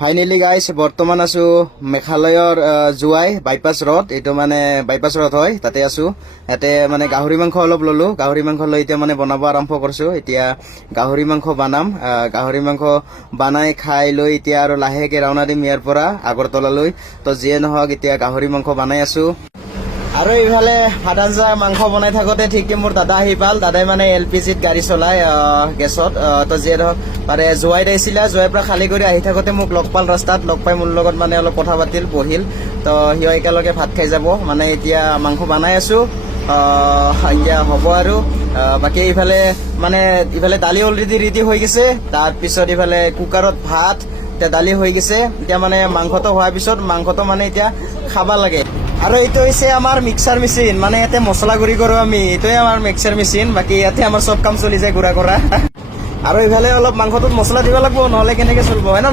Finally গাইছ বৰ্তমান আছো মেঘালয়ৰ জুৱাই বাইপাছ ৰোড। এইটো মানে বাইপাছ ৰোড হয়, তাতে আছো। ইয়াতে মানে গাহৰি মাংস অলপ ললো। গাহৰি মাংস লৈ এতিয়া মানে বনাব আৰম্ভ কৰিছো। এতিয়া গাহৰি মাংস বনাম। গাহৰি মাংস বনাই খাই লৈ এতিয়া আৰু লাহেকে ৰাওনা দিম ইয়াৰ পৰা আগৰতলালৈ। তো যিয়ে নহওক এতিয়া গাহৰি মাংস বনাই আছো। আৰু এইফালে ভাত আঞ্জা মাংস বনাই থাকোতে ঠিককে মোৰ দাদা আহি পাল। দাদাই মানে LPGত গাড়ী চলাই গেছত। তো যিয়ে ধৰক মানে জুৱাইত আহিছিলে, জুৱাইৰ পৰা খালী কৰি আহি থাকোতে মোক লগ পাল ৰাস্তাত। লগ পাই মোৰ লগত মানে অলপ কথা পাতিল, বহিল। তো সিও একেলগে ভাত খাই যাব। মানে এতিয়া মাংস বনাই আছো, এতিয়া হ'ব আৰু বাকী ইফালে দালি অলৰেডি ৰেডি হৈ গৈছে। তাৰপিছত ইফালে কুকাৰত ভাত, এতিয়া দালি হৈ গৈছে। এতিয়া মানে মাংসটো হোৱাৰ পিছত মাংসটো মানে এতিয়া খাব লাগে। আৰু এইটো হৈছে আমাৰ মিক্সাৰ মেচিন, মানে ইয়াতে মছলা গুড়ি কৰোঁ আমি। এইটোৱে আমাৰ মিক্সাৰ মেচিন। বাকী ইয়াতে আমাৰ চব কাম চলি যায় গুড়া কৰা। আৰু ইফালে অলপ মাংসটোত মছলা দিব লাগিব, নহ'লে কেনেকে চলিব, হয় ন?